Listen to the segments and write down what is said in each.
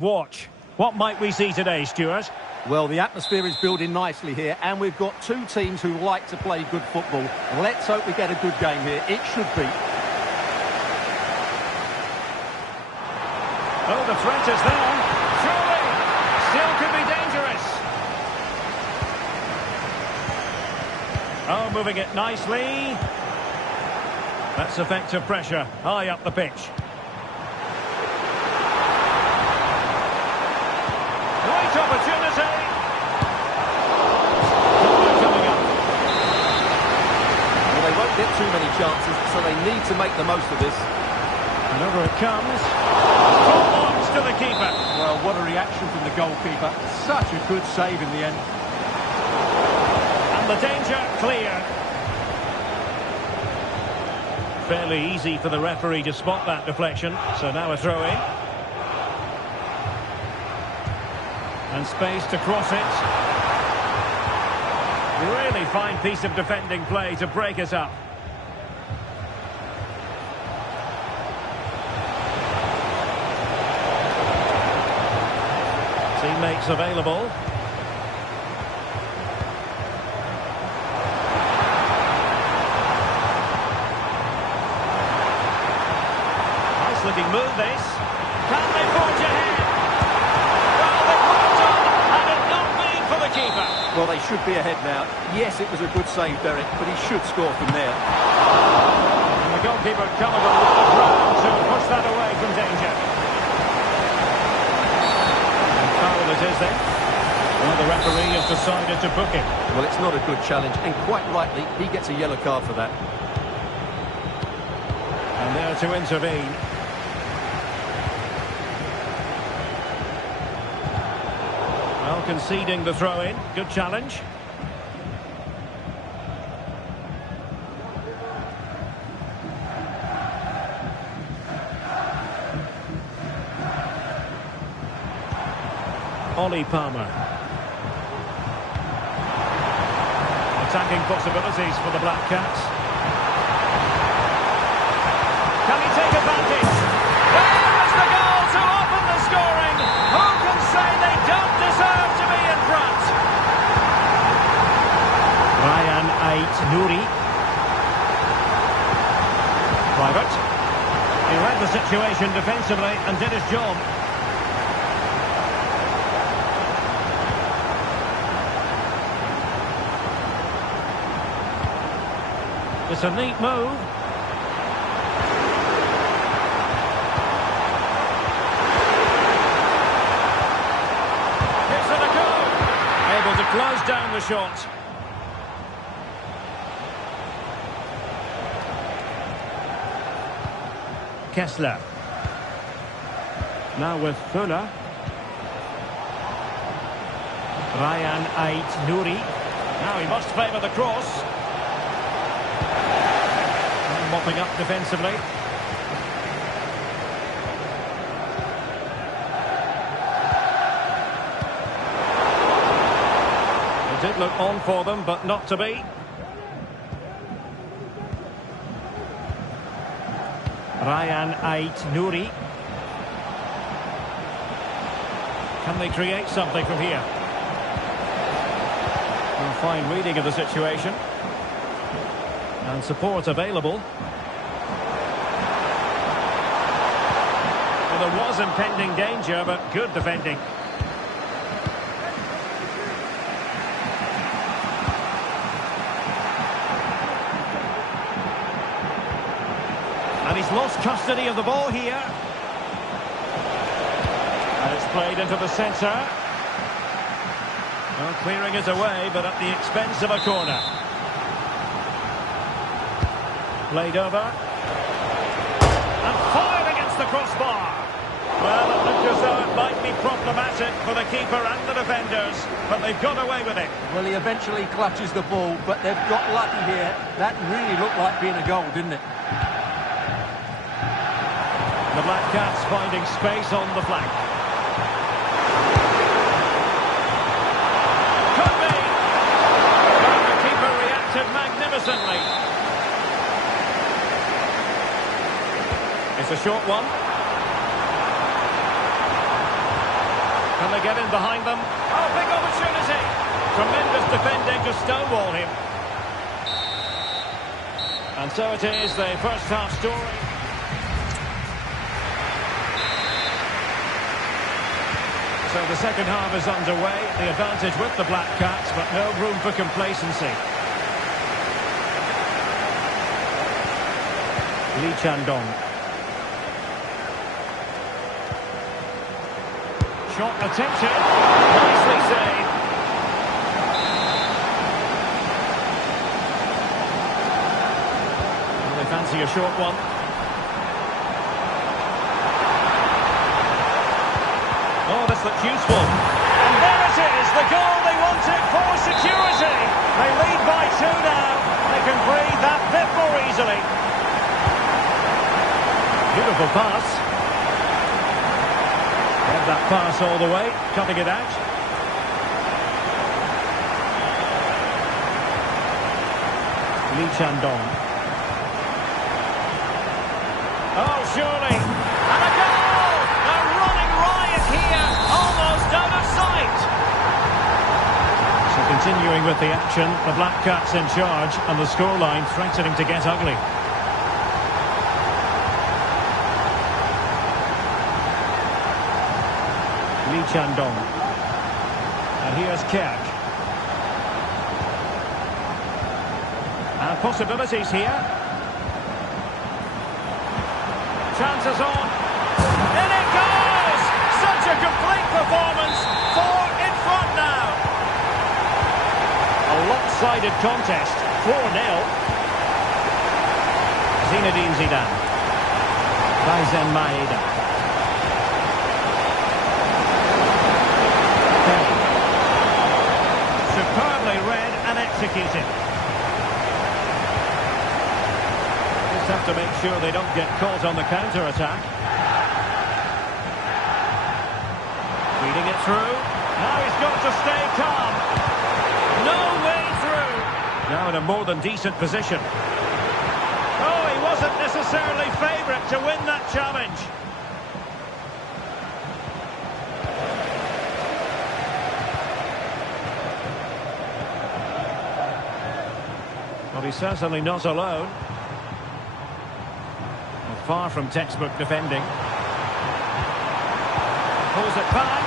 Watch. What might we see today, Stuart? Well, the atmosphere is building nicely here, and we've got two teams who like to play good football. Let's hope we get a good game here. It should be. Oh, the threat is there. Surely. Still could be dangerous. Oh, moving it nicely. That's effective pressure. High up the pitch. Great opportunity. Coming up. Well, they won't get too many chances, so they need to make the most of this. And over it comes. Belongs to the keeper. Well, what a reaction from the goalkeeper. Such a good save in the end. And the danger clear. Fairly easy for the referee to spot that deflection. So now a throw-in. And space to cross it. Really fine piece of defending play to break us up. Teammates available. Nice looking move this. Can they forge ahead? Well, they caught on, and it not been for the keeper. Well, they should be ahead now. Yes, it was a good save, Derek, but he should score from there. And the goalkeeper covered a lot of ground to push that away from danger. And foul it is then. Well, the referee has decided to book it. Well, it's not a good challenge, and quite rightly, he gets a yellow card for that. And there to intervene. Well, conceding the throw-in. Good challenge. Ollie Palmer. Attacking possibilities for the Black Cats. Can he take advantage? There is the goal to open the scoring. Who can say they don't deserve to be in front? Ryan Ait-Nouri. Private. He read the situation defensively and did his job. It's a neat move. Gives it a go. Able to close down the shot. Kessler. Now with Fuller. Ryan Ait-Nouri. Now he must favour the cross. Mopping up defensively. It did look on for them, but not to be. Ryan Ait-Nouri. Can they create something from here? A fine reading of the situation. And support available. Well, there was impending danger, but good defending. And he's lost custody of the ball here. And it's played into the centre. Well, clearing it away, but at the expense of a corner. Played over. And fired against the crossbar. Well, it looked as though it might be problematic for the keeper and the defenders, but they've got away with it. Well, he eventually clutches the ball, but they've got lucky here. That really looked like being a goal, didn't it? The Black Cats finding space on the flank. Could be. And the keeper reacted magnificently. It's a short one. they get in behind them? Oh, big opportunity! Tremendous defending to stonewall him. And so it is, the first half story. So the second half is underway. The advantage with the Black Cats, but no room for complacency. Lee Chandong. Shot attempted. Nicely saved. Well, they fancy a short one. Oh, this looks useful. And there it is, the goal they wanted for security. They lead by 2 now. They can breathe that bit more easily. Beautiful pass. Get that pass all the way, cutting it out. Lee Chandong. Oh, surely. And a goal! They're running riot here, almost out of sight. So continuing with the action, the Black Cats in charge, and the scoreline threatening to get ugly. Lee Chandong. And here's Kerk. And possibilities here. Chances on. In it goes! Such a complete performance. 4 in front now. A lopsided contest. 4-0. Zinedine Zidane. Kaizen Maeda. Superbly read and executed. Just have to make sure they don't get caught on the counter-attack. Feeding it through. Now he's got to stay calm. No way through. Now in a more than decent position. Oh, he wasn't necessarily favourite to win that challenge. Well, he's certainly not alone. Well, far from textbook defending. Pulls it back.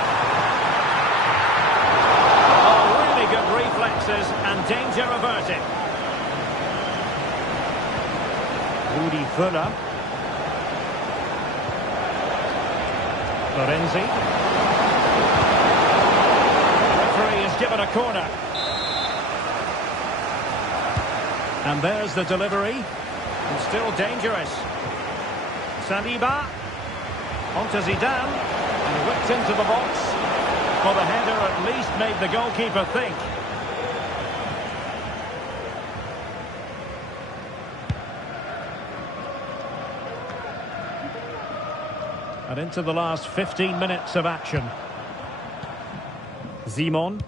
Oh, really good reflexes and danger averted. Rudi Völler. Lorenzi. The referee is given a corner. And there's the delivery. And still dangerous. Saliba. Onto Zidane. And whipped into the box. Well, the header at least made the goalkeeper think. And into the last 15 minutes of action. Simon.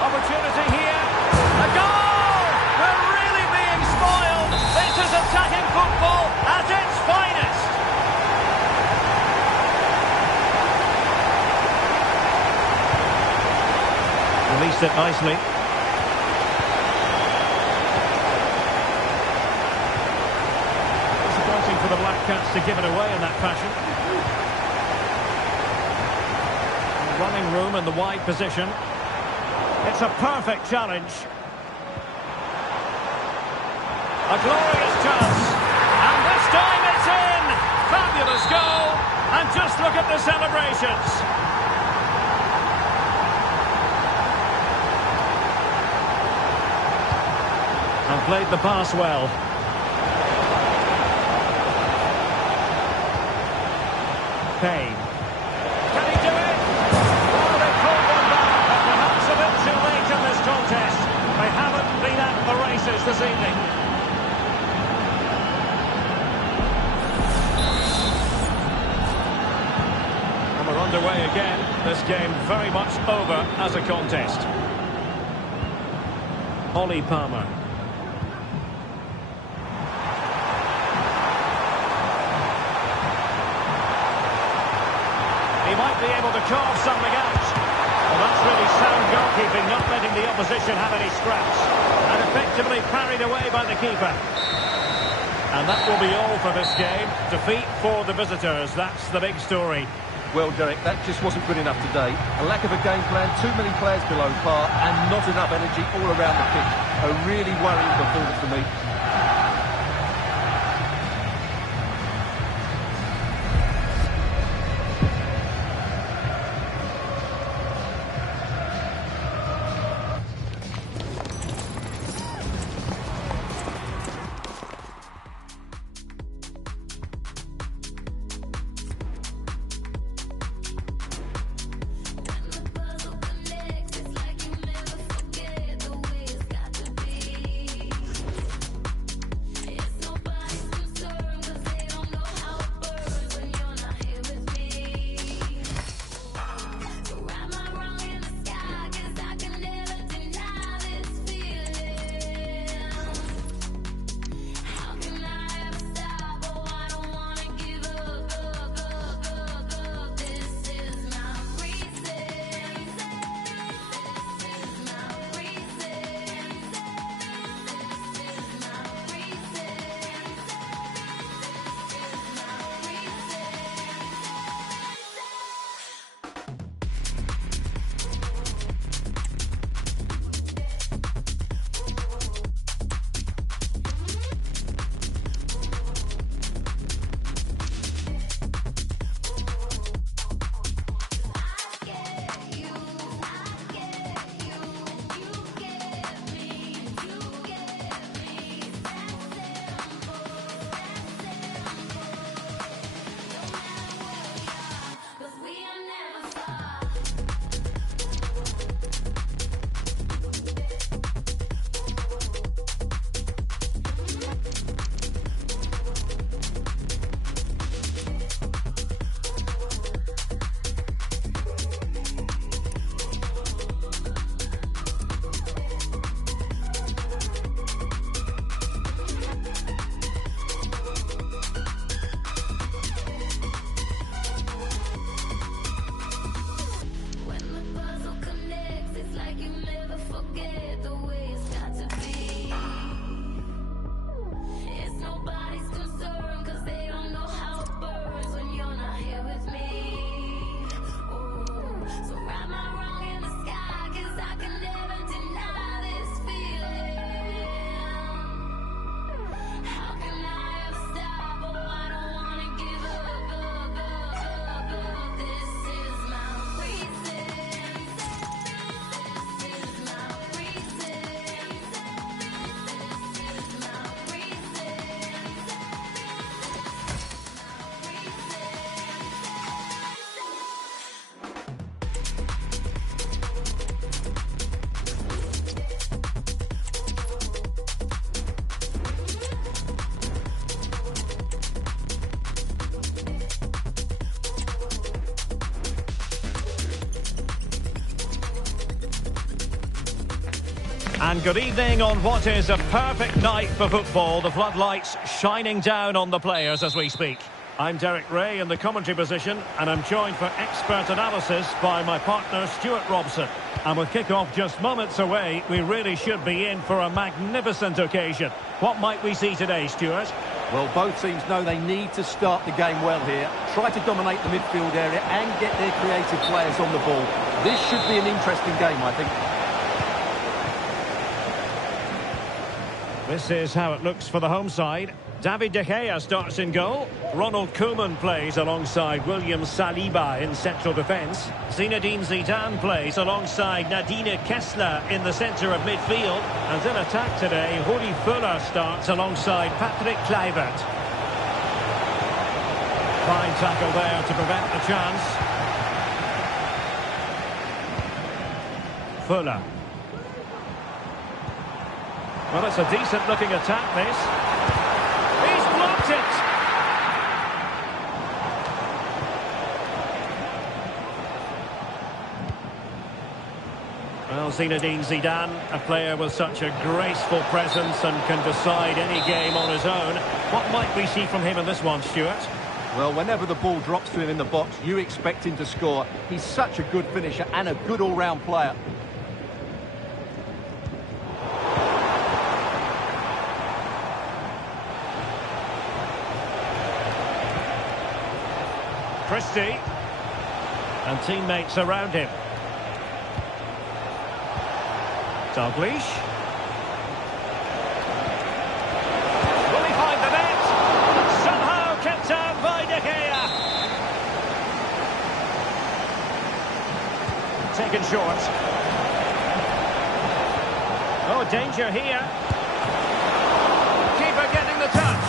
Opportunity here. A goal! We're really being spoiled. This is attacking football at its finest. Released it nicely. Disappointing for the Black Cats to give it away in that fashion. Running room in the wide position. It's a perfect challenge. A glorious chance. And this time it's in. Fabulous goal. And just look at the celebrations. And played the pass well. Payne. Can he do it? Oh, they pulled one back, but perhaps a bit too late in this contest. They haven't been at the races this evening. And we're underway again. This game very much over as a contest. Ollie Palmer. might be able to carve something out. Well, that's really sound goalkeeping, not letting the opposition have any scraps. And effectively parried away by the keeper. And that will be all for this game. Defeat for the visitors, that's the big story. Well, Derek, that just wasn't good enough today. A lack of a game plan, too many players below par, and not enough energy all around the pitch. A really worrying performance for me. And good evening on what is a perfect night for football. The floodlights shining down on the players as we speak. I'm Derek Ray in the commentary position, and I'm joined for expert analysis by my partner Stuart Robson. And with kick-off just moments away, we really should be in for a magnificent occasion. What might we see today, Stuart? Well, both teams know they need to start the game well here. Try to dominate the midfield area and get their creative players on the ball. This should be an interesting game, I think. This is how it looks for the home side. David De Gea starts in goal. Ronald Koeman plays alongside William Saliba in central defence. Zinedine Zidane plays alongside Nadine Kessler in the centre of midfield. And in attack today, Rudi Völler starts alongside Patrick Kluivert. Fine tackle there to prevent the chance. Völler. Well, it's a decent-looking attack, this. He's blocked it! Well, Zinedine Zidane, a player with such a graceful presence and can decide any game on his own. What might we see from him in this one, Stuart? Well, whenever the ball drops to him in the box, you expect him to score. He's such a good finisher and a good all-round player. Christie. And teammates around him. Dalglish. Will he find the net? Somehow kept out by De Gea. Taken short. Oh, danger here. Keeper getting the touch.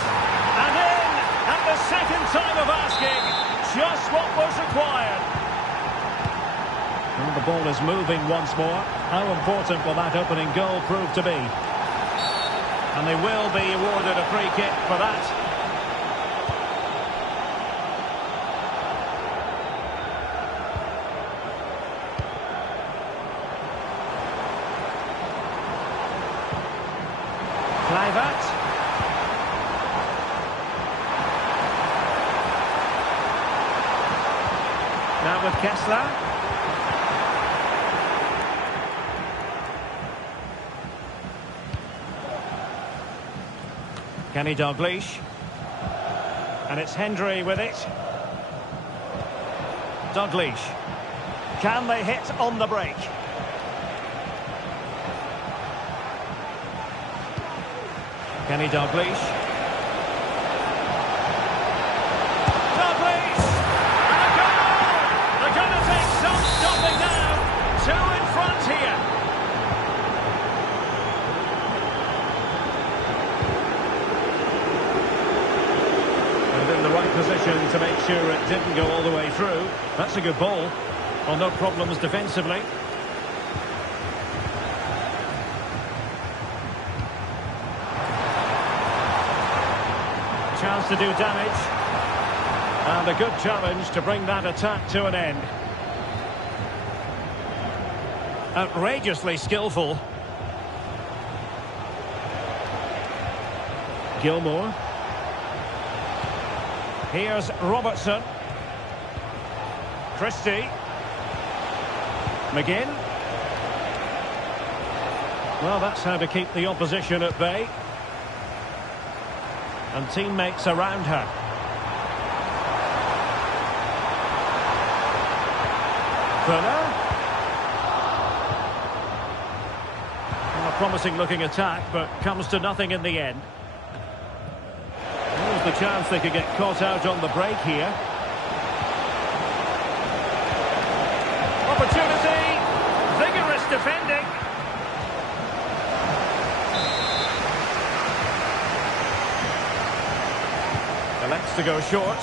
And in at the second time of asking. Just what was required. And the ball is moving once more. How important will that opening goal prove to be? And they will be awarded a free kick for that. Kluivert. Now with Kessler. Kenny Dalglish. And it's Hendry with it. Dalglish. Can they hit on the break? Kenny Dalglish. Dalglish! And a goal! They're going to take some stopping now. Two in front here. And in the right position to make sure it didn't go all the way through. That's a good ball. Well, no problems defensively. Chance to do damage. And a good challenge to bring that attack to an end. Outrageously skillful. Gilmour. Here's Robertson. Christie. McGinn. Well, that's how to keep the opposition at bay. And teammates around her. Fuller. A promising looking attack, but comes to nothing in the end. There's the chance they could get caught out on the break here. Opportunity. Vigorous defending. Elects to go short.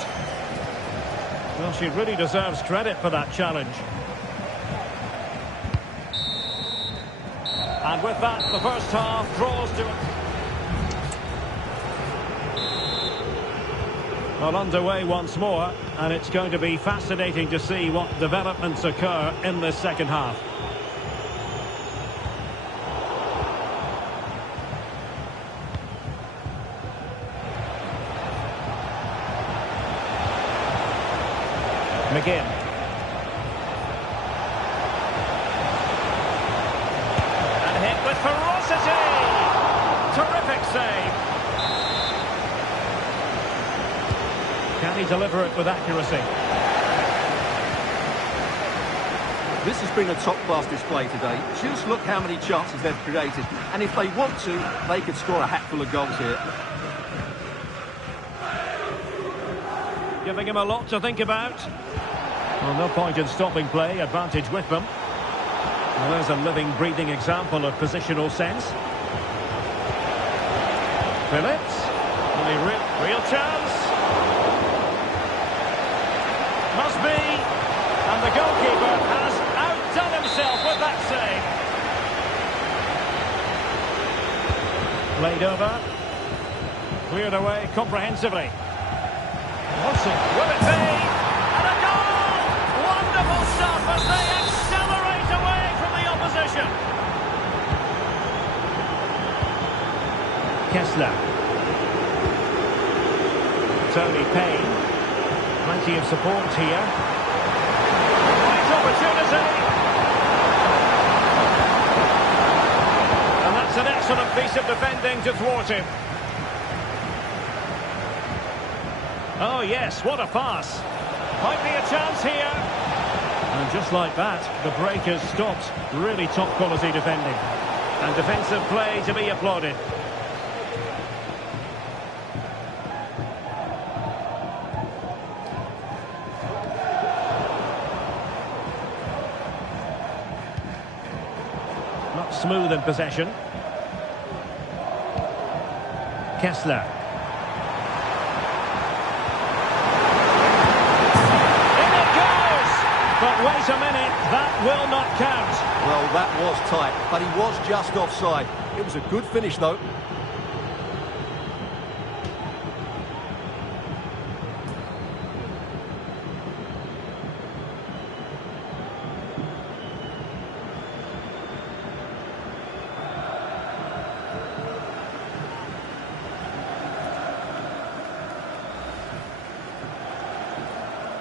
Well, she really deserves credit for that challenge. And with that, the first half draws to it. Well, underway once more, and it's going to be fascinating to see what developments occur in this second half. McGinn. And hit with ferocity. Terrific save. Can he deliver it with accuracy? This has been a top-class display today. Just look how many chances they've created. And if they want to, they could score a hatful of goals here. Giving him a lot to think about. Well, no point in stopping play. Advantage with them. Well, there's a living, breathing example of positional sense. Phillips. Only real chance. Must be. And the goalkeeper has outdone himself with that save. Played over. Cleared away comprehensively. Will it be? And a goal! Wonderful stuff as they accelerate away from the opposition. Kessler. Tony Payne. Plenty of support here. Great opportunity. And that's an excellent piece of defending to thwart him. Oh yes, what a pass. Might be a chance here. And just like that, the break has stopped. Really top quality defending. And defensive play to be applauded. Not smooth in possession. Kessler. In it goes! But wait a minute, that will not count. Well, that was tight, but he was just offside. It was a good finish, though.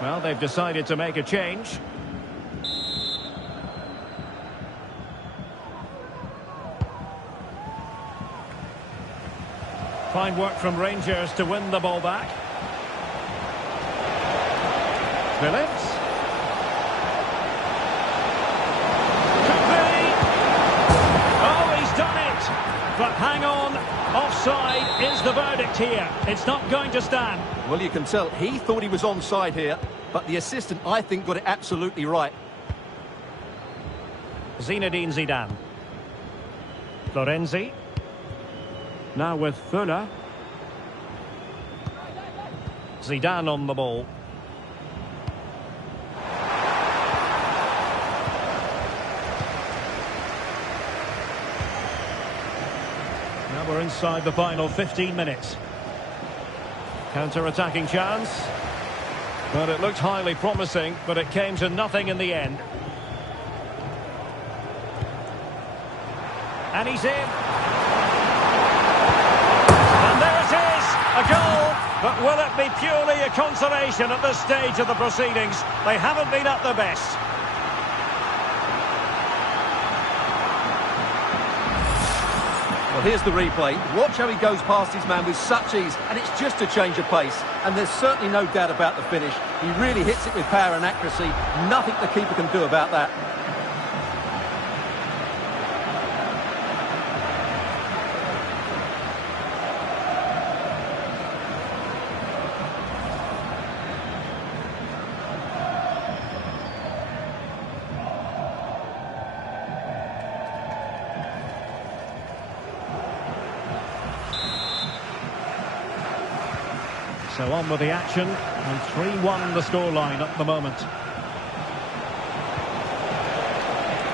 Well, they've decided to make a change. Fine work from Rangers to win the ball back. Phillips. Could be. Oh, he's done it. But hang on. Offside is the verdict here. It's not going to stand. Well, you can tell he thought he was onside here, but the assistant, I think, got it absolutely right. Zinedine Zidane. Florenzi. Now with Fuller. Zidane on the ball. Now we're inside the final 15 minutes. Counter-attacking chance. But it looked highly promising, but it came to nothing in the end. And he's in. And there it is, a goal. But will it be purely a consolation at this stage of the proceedings? They haven't been at their best. Well, here's the replay. Watch how he goes past his man with such ease, and it's just a change of pace. And there's certainly no doubt about the finish. He really hits it with power and accuracy. Nothing the keeper can do about that. So on with the action, and 3-1 the scoreline at the moment.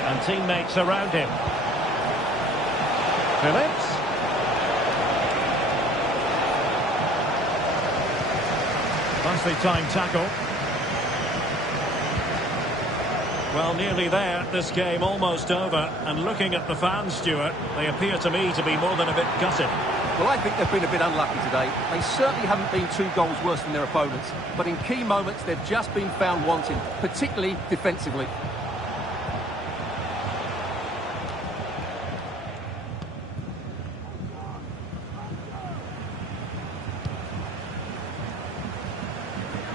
And teammates around him. Phillips. Nicely timed tackle. Well, nearly there, this game almost over. And looking at the fans, Stuart, they appear to me to be more than a bit gutted. Well, I think they've been a bit unlucky today. They certainly haven't been 2 goals worse than their opponents. But in key moments, they've just been found wanting, particularly defensively.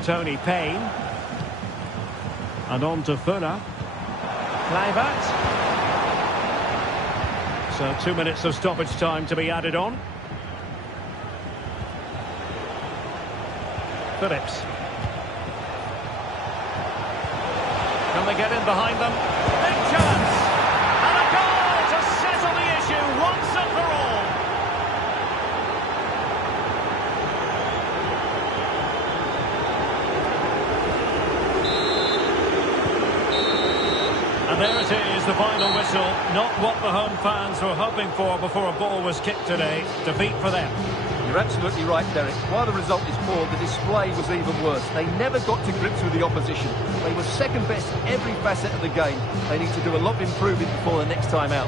Tony Payne. And on to Fuller. Kluivert. So 2 minutes of stoppage time to be added on. Phillips. Can they get in behind them? Big chance! And a goal to settle the issue once and for all! And there it is, the final whistle. Not what the home fans were hoping for before a ball was kicked today. Defeat for them. You're absolutely right, Derek. While the result is poor, the display was even worse. They never got to grips with the opposition. They were second best in every facet of the game. They need to do a lot of improving before the next time out.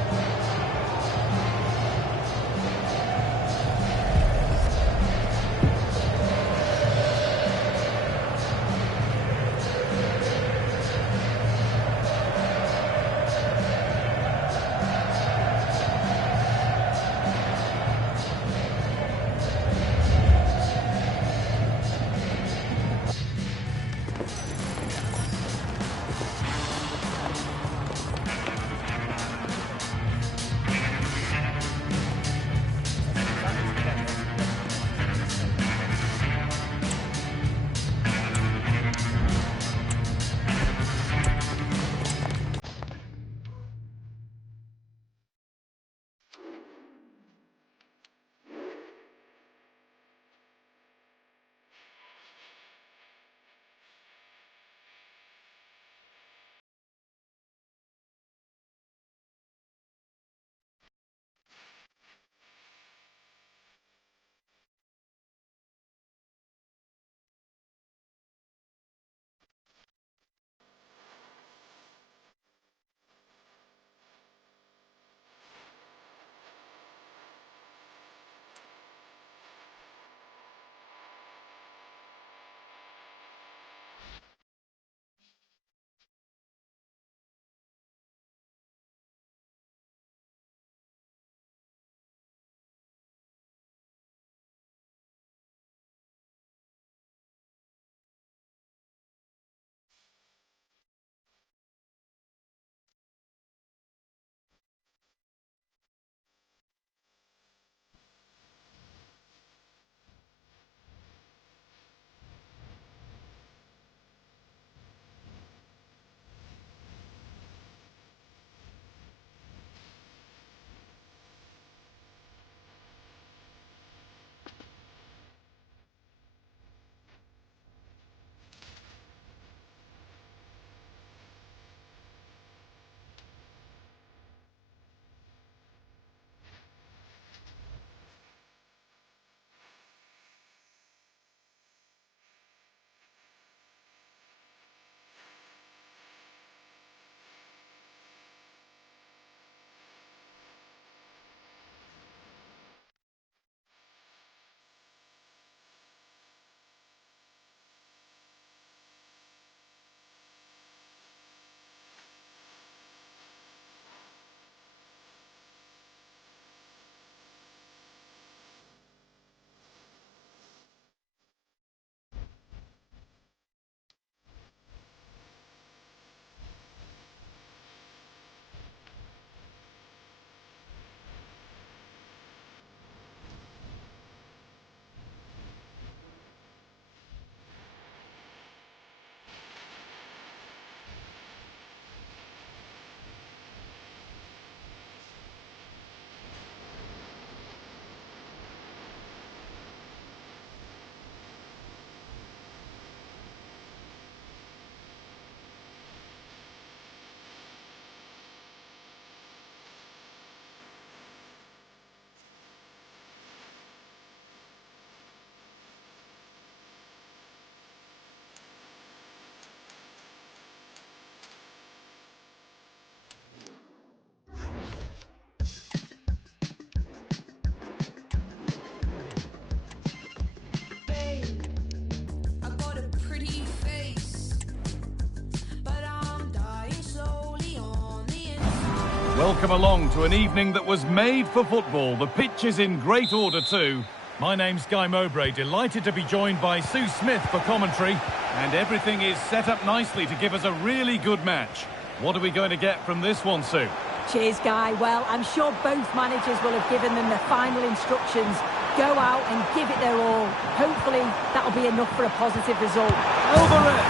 Welcome along to an evening that was made for football. The pitch is in great order too. My name's Guy Mowbray, delighted to be joined by Sue Smith for commentary. And everything is set up nicely to give us a really good match. What are we going to get from this one, Sue? Cheers, Guy. Well, I'm sure both managers will have given them the final instructions. Go out and give it their all. Hopefully, that'll be enough for a positive result. Alvarez!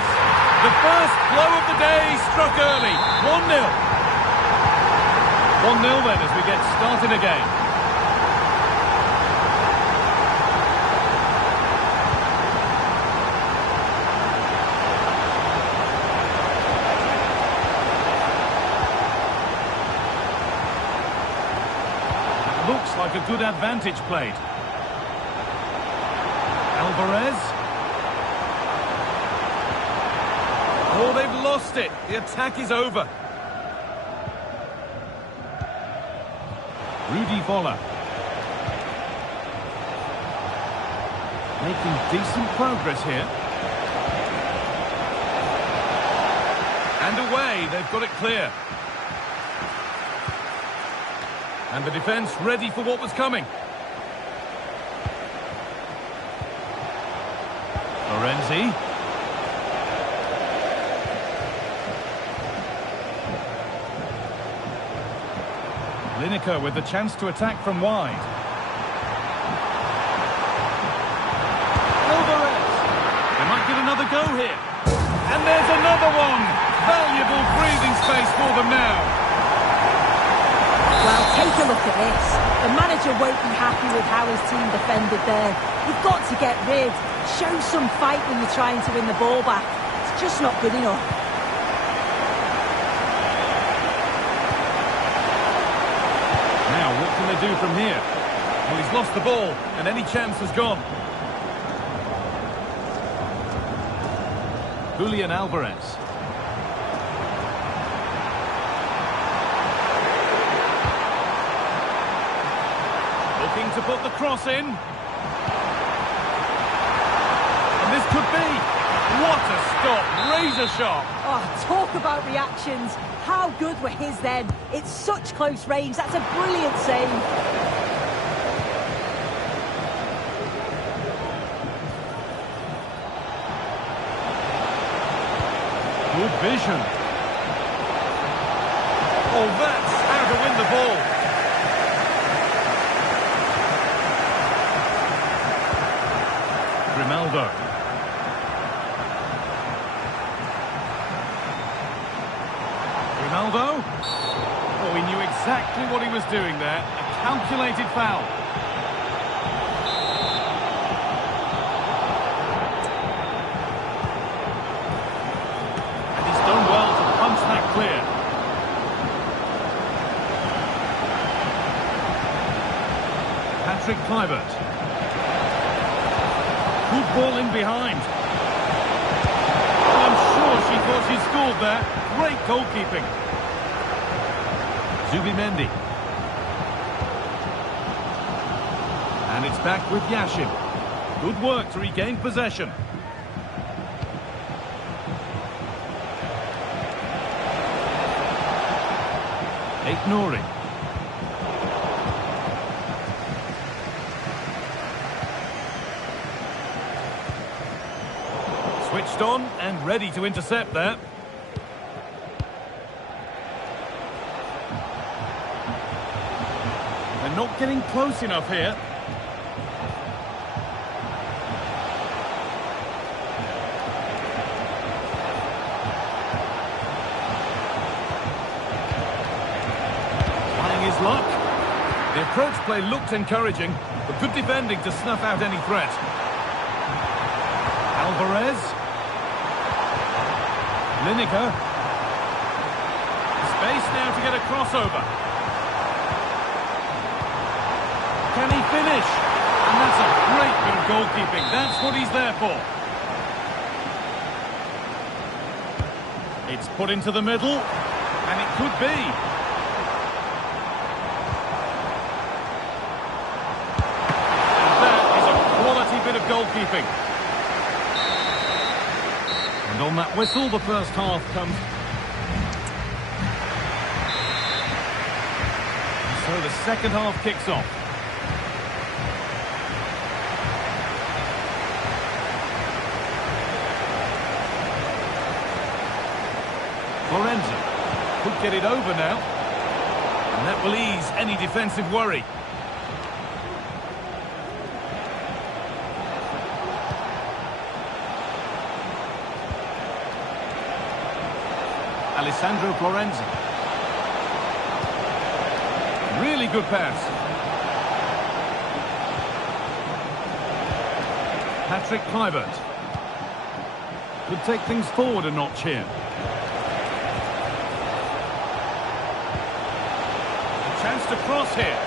The first blow of the day struck early. 1-0. 1-0 then as we get started again. Looks like a good advantage played. Alvarez. Oh, they've lost it. The attack is over. Rudi Völler. Making decent progress here. And away, they've got it clear. And the defence ready for what was coming. Lorenzi. Lineker with the chance to attack from wide. Alvarez. They might get another go here. And there's another one. Valuable breathing space for them now. Well, take a look at this. The manager won't be happy with how his team defended there. You've got to get rid. Show some fight when you're trying to win the ball back. It's just not good enough. Now, what can they do from here? Well, he's lost the ball, and any chance has gone. Julian Alvarez. Looking to put the cross in. And this could be. What a stop. Razor sharp. Oh, talk about reactions. How good were his then? It's such close range. That's a brilliant save. Good vision. Oh, that's how to win the ball. Grimaldo. Grimaldo. Oh, he knew exactly what he was doing there. A calculated foul. And he's done well to punch that clear. Patrick Kluivert. Good ball in behind. Well, I'm sure she thought she scored there. Great goalkeeping. Zubimendi. And it's back with Yashin. Good work to regain possession. Aït-Nouri. Switched on and ready to intercept there. They're not getting close enough here. Trying his luck. The approach play looked encouraging, but good defending to snuff out any threat. Alvarez. Lineker. Space now to get a crossover. Can he finish? And that's a great bit of goalkeeping. That's what he's there for. It's put into the middle, and it could be. And that is a quality bit of goalkeeping. And on that whistle, the first half comes. So the second half kicks off. Florenzi could get it over now. And that will ease any defensive worry. Alessandro Florenzi. Really good pass. Patrick Kluivert. Could take things forward a notch here. A chance to cross here.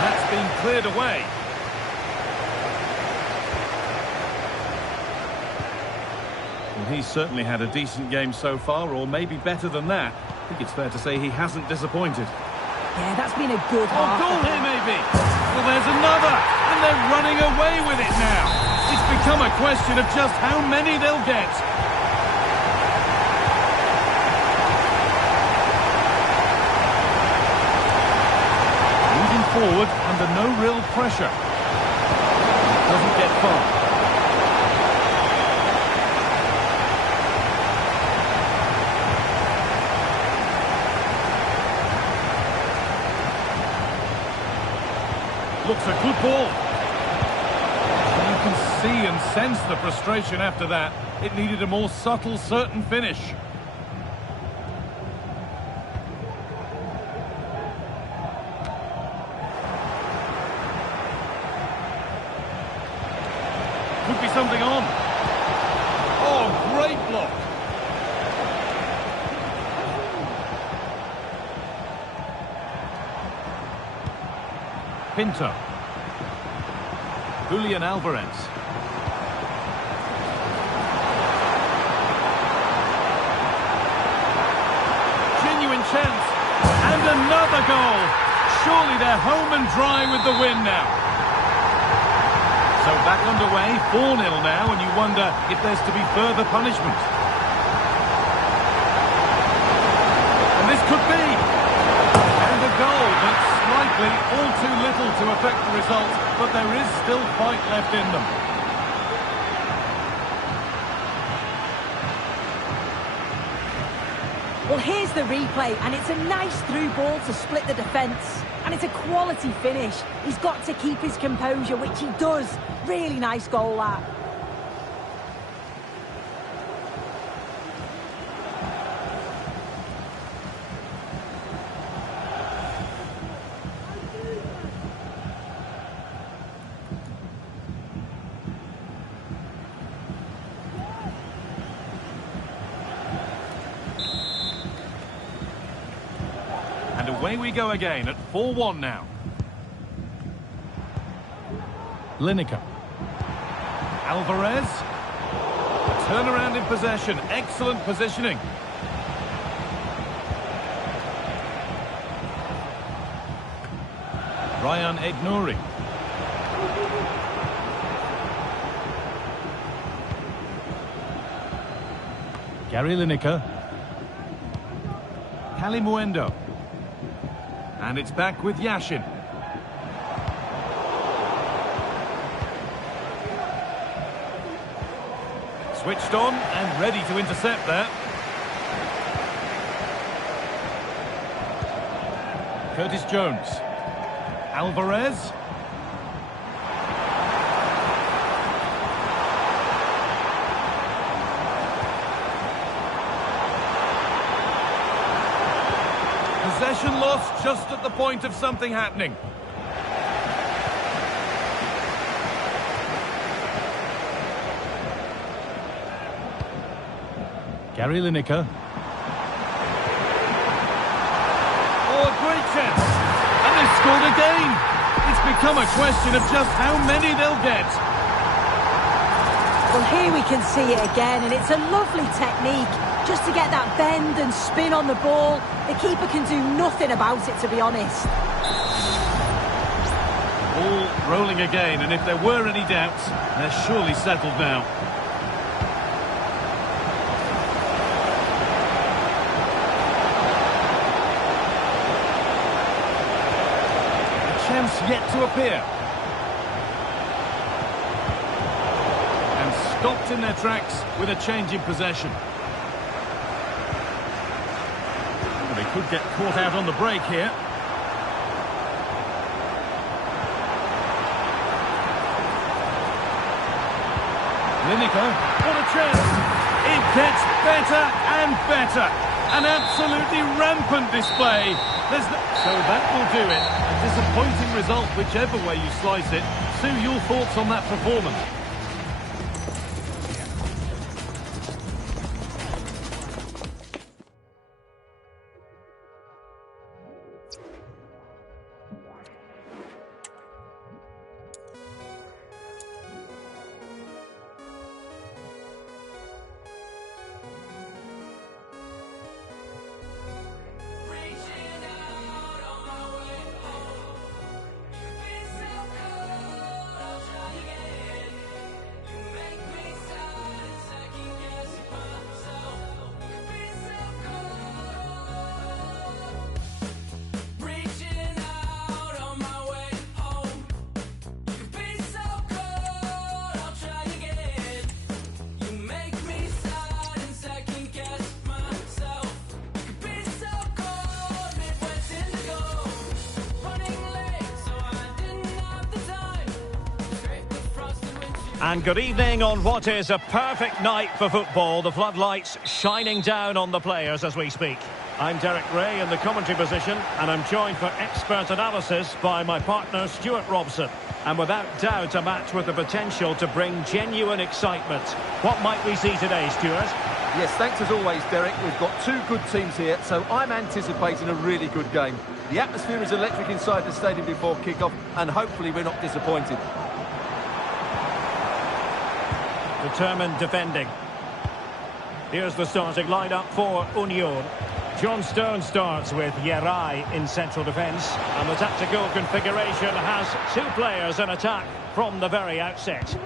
That's been cleared away. He's certainly had a decent game so far, or maybe better than that. I think it's fair to say he hasn't disappointed. Yeah, that's been a good half. Goal here, maybe. Well, there's another, and they're running away with it now. It's become a question of just how many they'll get. Moving forward under no real pressure. Doesn't get far. Looks a good ball. You can see and sense the frustration after that. It needed a more subtle, certain finish. Could be something on. Oh, great block. Pinto. Julian Alvarez. Genuine chance. And another goal. Surely they're home and dry with the win now. So back underway, 4-0 now, and you wonder if there's to be further punishment. And this could be. And a goal, but slightly all too little to affect the result, but there is still fight left in them. Well, here's the replay, and it's a nice through ball to split the defence. And it's a quality finish. He's got to keep his composure, which he does. Really nice goal, that. And away we go again at 4-1 now. Lineker. Alvarez. A turnaround in possession. Excellent positioning. Ryan Aït-Nouri. Gary Lineker. Kalimuendo. And it's back with Yashin. Switched on and ready to intercept there. Curtis Jones. Alvarez. Possession lost just at the point of something happening. Gary Lineker. Oh, a great chance. And they've scored again. It's become a question of just how many they'll get. Well, here we can see it again, and it's a lovely technique. Just to get that bend and spin on the ball, the keeper can do nothing about it, to be honest. Ball rolling again, and if there were any doubts, they're surely settled now. chance yet to appear. And stopped in their tracks with a change in possession. They could get caught out on the break here. Lineker, what a chance! It gets better and better. An absolutely rampant display. So that will do it. A disappointing result, whichever way you slice it. Sue, your thoughts on that performance? And good evening on what is a perfect night for football. The floodlights shining down on the players as we speak. I'm Derek Ray in the commentary position, and I'm joined for expert analysis by my partner Stuart Robson. And without doubt, a match with the potential to bring genuine excitement. What might we see today, Stuart? Yes, thanks as always, Derek. We've got two good teams here, so I'm anticipating a really good game. The atmosphere is electric inside the stadium before kick-off, and hopefully we're not disappointed. Determined defending. Here's the starting lineup for Union. John Stone starts with Yeray in central defence, and the tactical configuration has two players in attack from the very outset.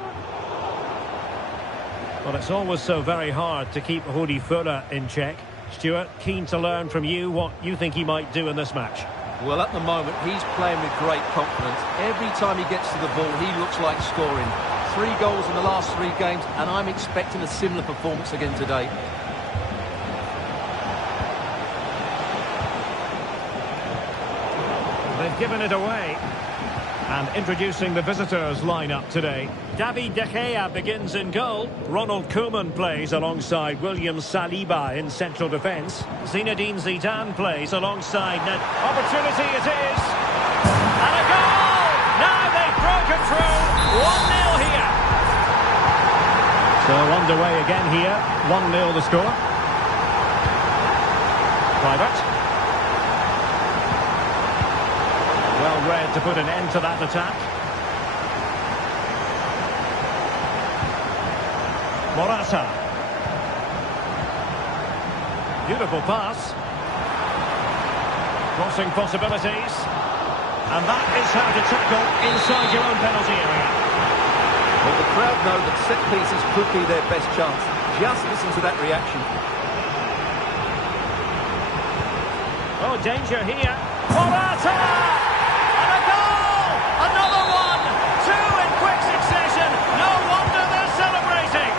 Well, it's always so very hard to keep Rudi Völler in check. Stuart, keen to learn from you what you think he might do in this match. Well, at the moment, he's playing with great confidence. Every time he gets to the ball, he looks like scoring. 3 goals in the last 3 games, and I'm expecting a similar performance again today. They've given it away. And introducing the visitors' lineup today. David De Gea begins in goal. Ronald Koeman plays alongside William Saliba in central defence. Zinedine Zidane plays alongside... Opportunity it is! And a goal! Now they've broken through. 1-0 here. So underway again here. 1-0 the score. Kluivert. Well read to put an end to that attack. Morata. Beautiful pass. Crossing possibilities. And that is how to tackle inside your own penalty area. Well, the crowd know that set pieces could be their best chance. Just listen to that reaction. Oh, danger here. Morata! Another one! 2 in quick succession! No wonder they're celebrating!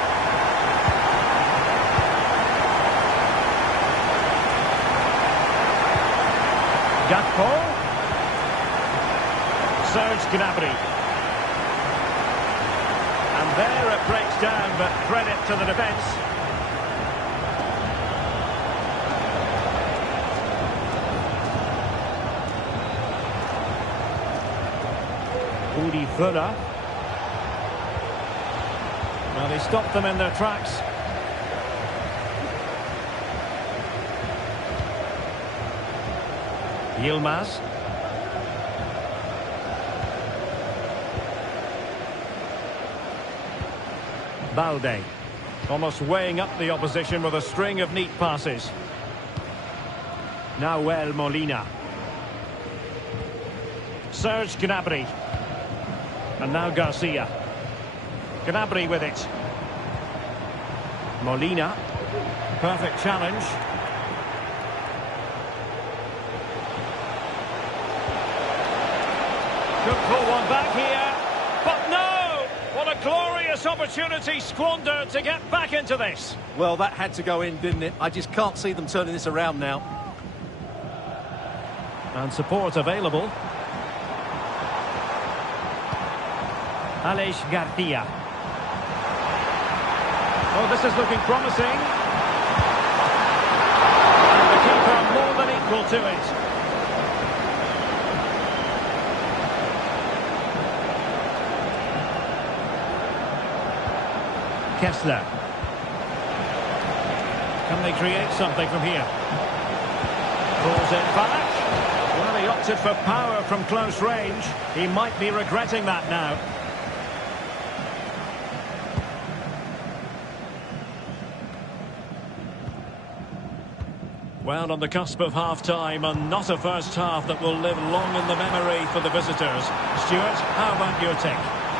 Gakpo. Serge Gnabry. And there it breaks down, but credit to the defence. Rudi Völler. Well, they stopped them in their tracks. Yilmaz. Balde. Almost weighing up the opposition with a string of neat passes. Nahuel Molina. Serge Gnabry. And now Garcia. Gnabry with it. Molina. Perfect challenge. Could pull one back here. But no! What a glorious opportunity squandered to get back into this. Well, that had to go in, didn't it? I just can't see them turning this around now. And support available. Aleix Garcia. Oh, this is looking promising. And the keeper more than equal to it. Kessler. Can they create something from here? Pulls it back. Well, he opted for power from close range. He might be regretting that now. Well, on the cusp of half-time, and not a first half that will live long in the memory for the visitors. Stuart, how about your take?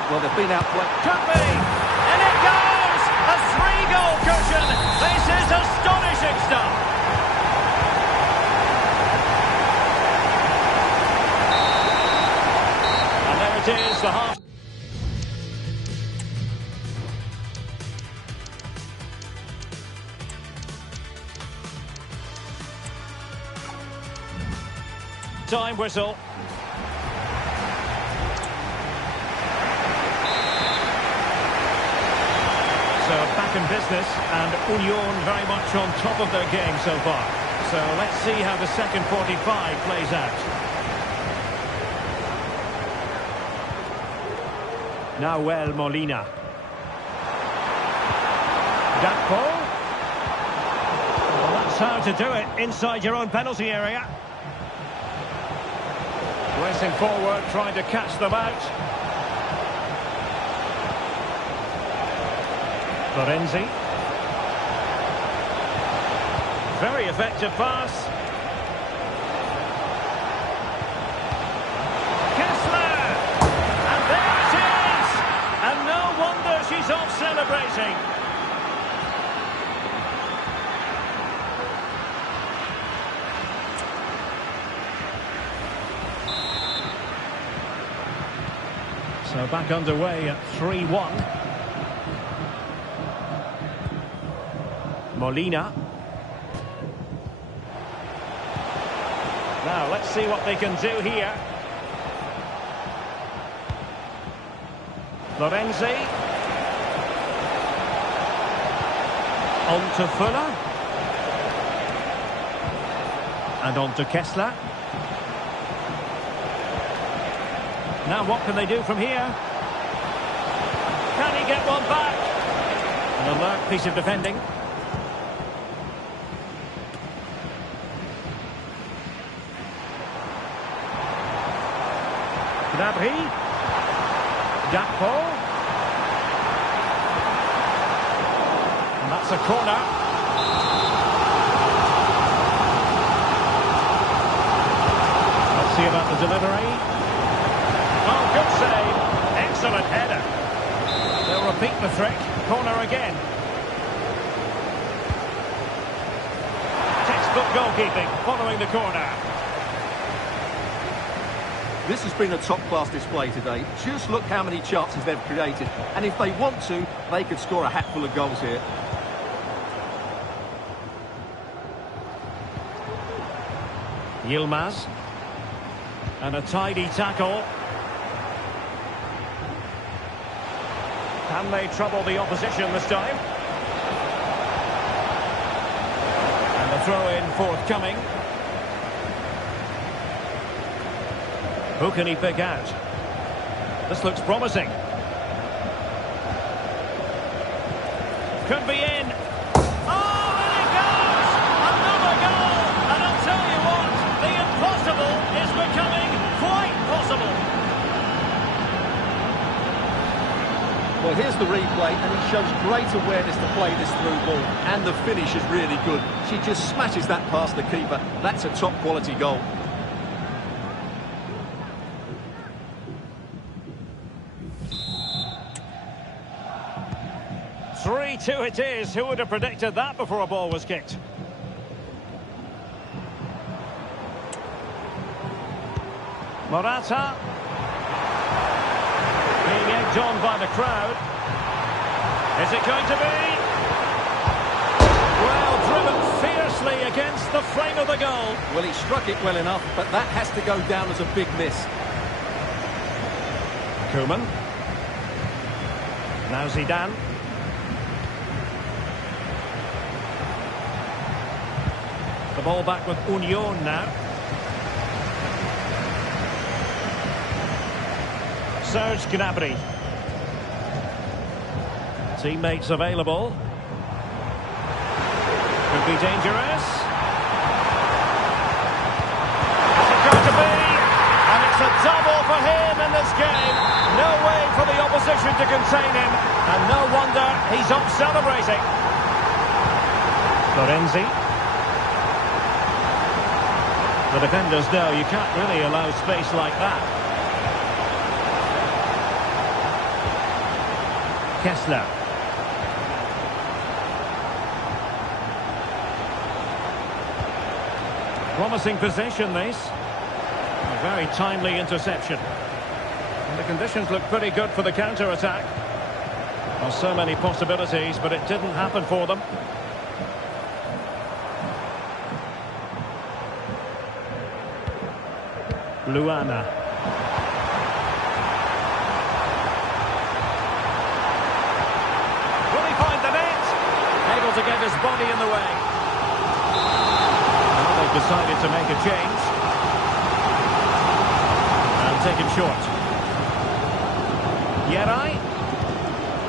Well, they've been outplayed. Could be! And it goes! A three-goal cushion! This is astonishing stuff! And there it is, the half... time whistle. So back in business, and Union very much on top of their game so far. So let's see how the second 45 plays out. Nahuel Molina. Gakpo. Well, that's how to do it inside your own penalty area. Racing forward, trying to catch them out. Florenzi. Very effective pass. Kessler! And there it is! And no wonder she's off celebrating. So back underway at 3-1. Molina. Now, let's see what they can do here. Florenzi. On to Fuller. And on to Kessler. Now, what can they do from here? Can he get one back? An alert piece of defending. Gnabry. Gakpo. And that's a corner. Let's see about the delivery. Oh, good save. Excellent header. They'll repeat the trick. Corner again. Textbook goalkeeping following the corner. This has been a top-class display today. Just look how many chances they've created. And if they want to, they could score a hatful of goals here. Yilmaz. And a tidy tackle. Can they trouble the opposition this time? And the throw-in forthcoming. Who can he pick out? This looks promising. Could be in. Oh, and it goes! Another goal! And I'll tell you what, the impossible is becoming quite possible. Well, here's the replay, and he shows great awareness to play this through ball. And the finish is really good. She just smashes that past the keeper. That's a top-quality goal. 3-2 it is. Who would have predicted that before a ball was kicked? Morata. egged on by the crowd. Is it going to be? Well, driven fiercely against the frame of the goal. Well, he struck it well enough, but that has to go down as a big miss. Koeman. Now Zidane. The ball back with Union now. Serge Gnabry. Teammates available. Could be dangerous. Is it going to be? And it's a double for him in this game. No way for the opposition to contain him. And no wonder he's up celebrating. Florenzi. The defenders know you can't really allow space like that. Kessler. Promising possession, this. A very timely interception. And the conditions look pretty good for the counter-attack. Well, so many possibilities, but it didn't happen for them. Luana. Will he find the net? Able to get his body in the way. Now they've decided to make a change. And take him short. Yeray.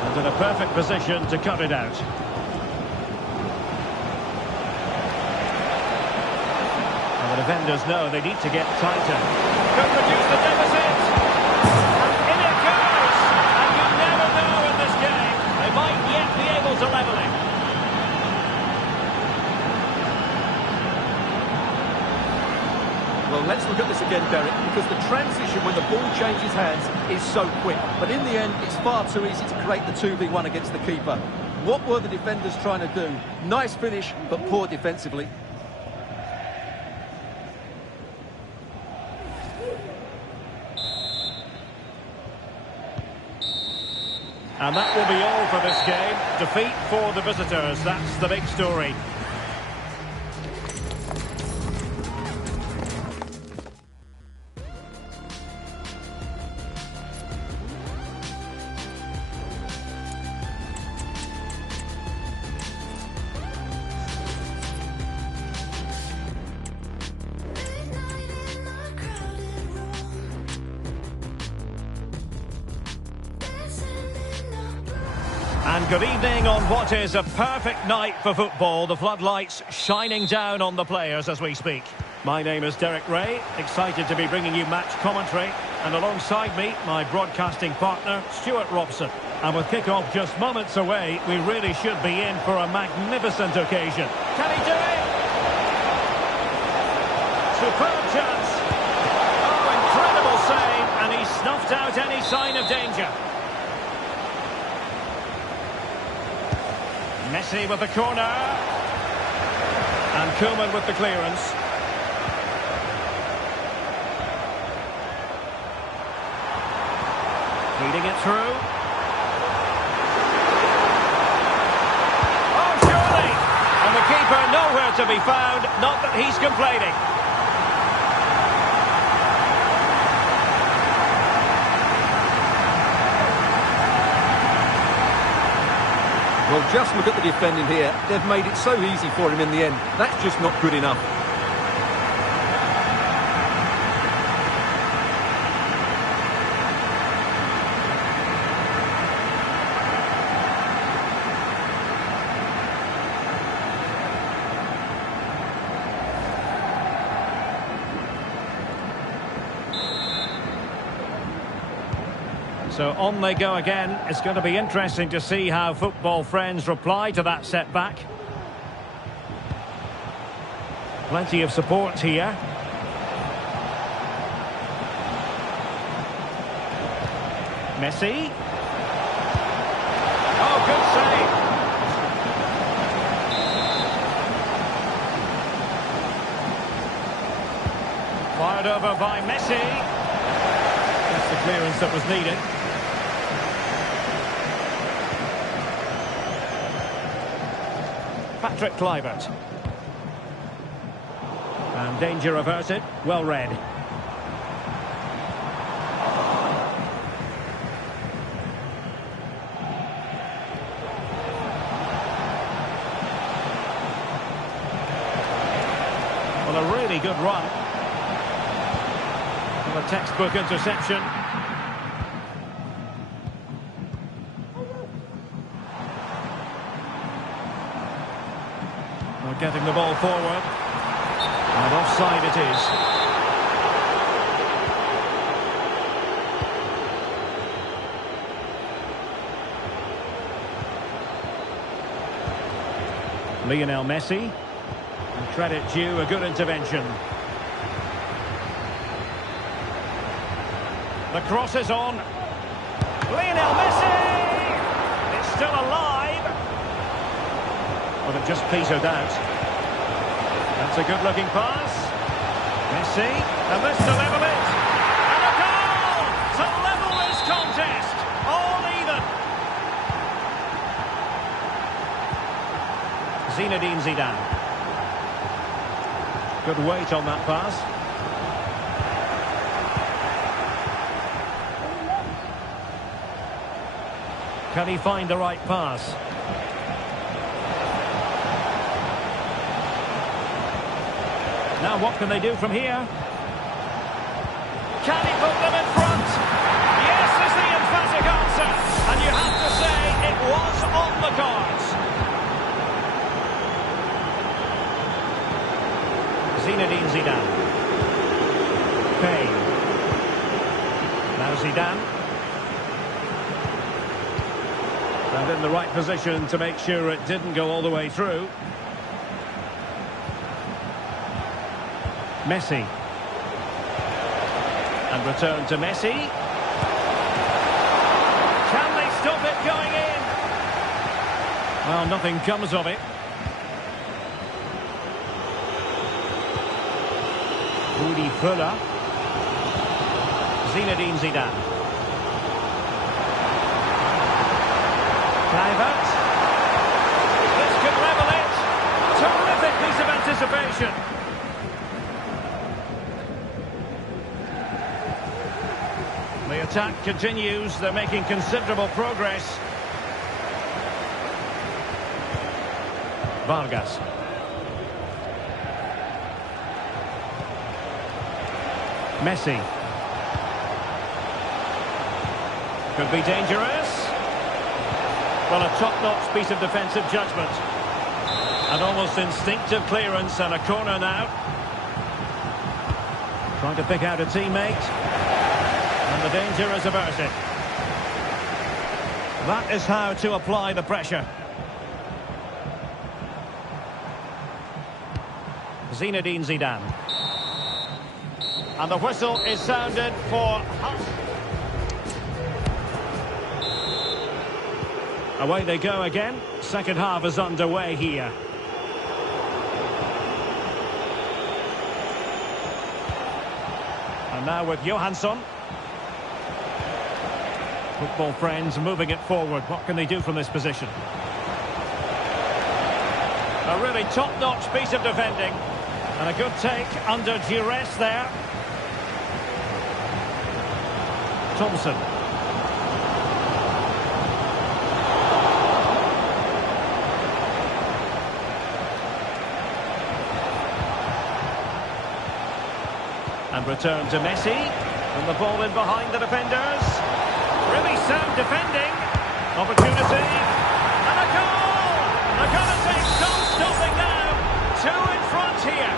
And in a perfect position to cut it out. The defenders know they need to get tighter. Could reduce the deficit. And in it goes. And you never know in this game. They might yet be able to level it. Well, let's look at this again, Derek, because the transition when the ball changes hands is so quick. But in the end, it's far too easy to create the 2v1 against the keeper. What were the defenders trying to do? Nice finish, but poor defensively. And that will be all for this game. Defeat for the visitors. That's the big story. And good evening on what is a perfect night for football. The floodlights shining down on the players as we speak. My name is Derek Ray, excited to be bringing you match commentary. And alongside me, my broadcasting partner, Stuart Robson. And with kick-off just moments away, we really should be in for a magnificent occasion. Can he do it? Superb chance. Oh, incredible save. And he snuffed out any sign of danger. Messi with the corner. And Koeman with the clearance. Feeding it through. Oh, surely! And the keeper nowhere to be found. Not that he's complaining. Well, just look at the defending here. They've made it so easy for him in the end. That's just not good enough. So on they go again. It's going to be interesting to see how football friends reply to that setback. Plenty of support here. Messi. Oh, good save. Fired over by Messi. That's the clearance that was needed. Patrick Kluivert. And danger averted. Well read. Well, a really good run. Well, a textbook interception. Well, getting the ball forward. And offside it is. Lionel Messi. And credit due, a good intervention. The cross is on. Lionel Messi! It's still alive. Well, it just petered out. That's a good-looking pass. Messi, and this to level it. And a goal to level this contest. All even. Zinedine Zidane. Good weight on that pass. Can he find the right pass? Now what can they do from here? Can he put them in front? Yes is the emphatic answer. And you have to say it was on the cards. Zinedine Zidane. Payne. Now Zidane. And in the right position to make sure it didn't go all the way through. Messi. And return to Messi. Can they stop it going in? Well, nothing comes of it. Rudi Völler. Zinedine Zidane. Kluivert. This could level it. Terrific piece of anticipation. The attack continues. They're making considerable progress. Vargas. Messi. Could be dangerous. Well, a top-notch piece of defensive judgment. An almost instinctive clearance and a corner now. Trying to pick out a teammate. And the danger is averted. That is how to apply the pressure. Zinedine Zidane. And the whistle is sounded for... Away they go again. Second half is underway here. And now with Johansson. Football friends moving it forward. What can they do from this position? A really top-notch piece of defending. And a good take under duress there. Thompson. And return to Messi. And the ball in behind the defenders. Really sound defending. Opportunity. And a goal! They're going to take some stopping now. Two in front here.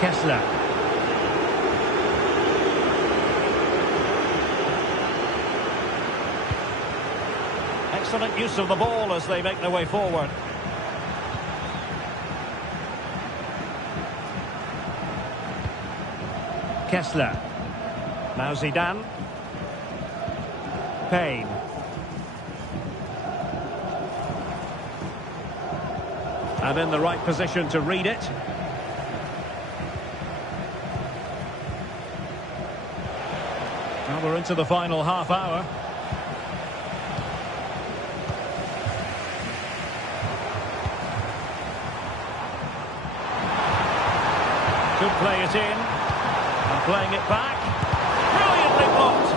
Kessler. Excellent use of the ball as they make their way forward. Kessler. Now Zidane. Payne. And in the right position to read it. Well, we're into the final half hour. Could play it in. And playing it back. Brilliantly blocked.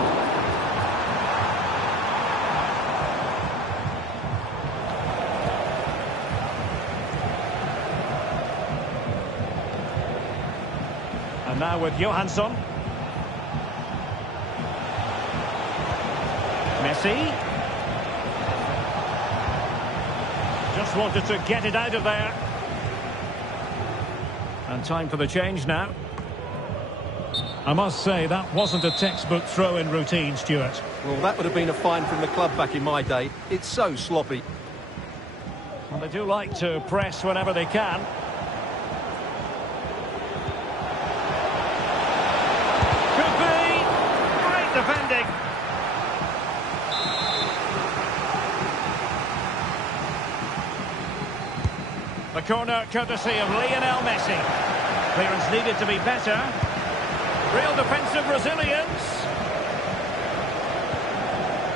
And now with Johansson. Messi. Just wanted to get it out of there. And time for the change now. I must say, that wasn't a textbook throw-in routine, Stuart. Well, that would have been a fine from the club back in my day. It's so sloppy. Well, they do like to press whenever they can. Could be. Great defending. The corner courtesy of Lionel Messi. Clearance needed to be better. Real defensive resilience.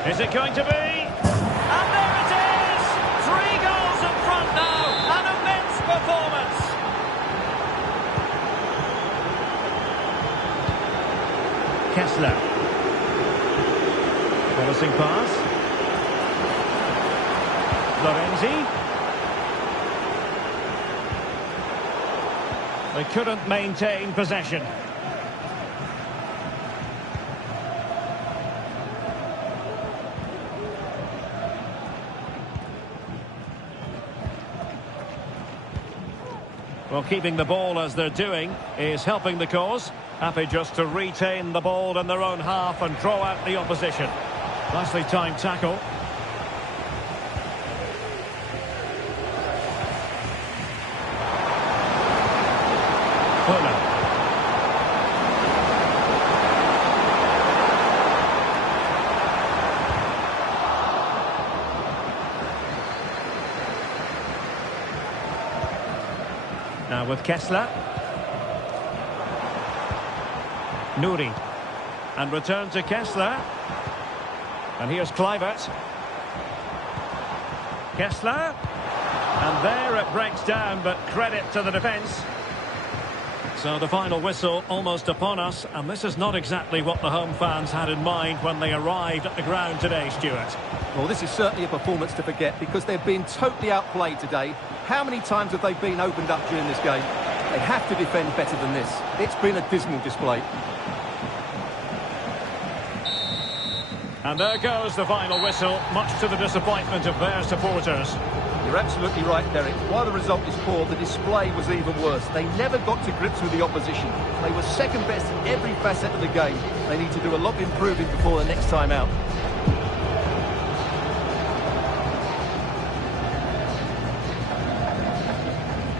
Is it going to be? And there it is! 3 goals in front now. An immense performance. Kessler. Promising pass. Florenzi. They couldn't maintain possession. Well, keeping the ball as they're doing is helping the cause. Happy just to retain the ball in their own half and draw out the opposition. Nicely timed tackle. Polo. Now with Kessler. Nouri. And return to Kessler. And here's Kluivert. Kessler. And there it breaks down, but credit to the defence. So the final whistle almost upon us, and this is not exactly what the home fans had in mind when they arrived at the ground today, Stuart. Well, this is certainly a performance to forget because they've been totally outplayed today. How many times have they been opened up during this game? They have to defend better than this. It's been a dismal display. And there goes the final whistle, much to the disappointment of their supporters. You're absolutely right, Derek. While the result is poor, the display was even worse. They never got to grips with the opposition. They were second best in every facet of the game. They need to do a lot of improving before the next time out.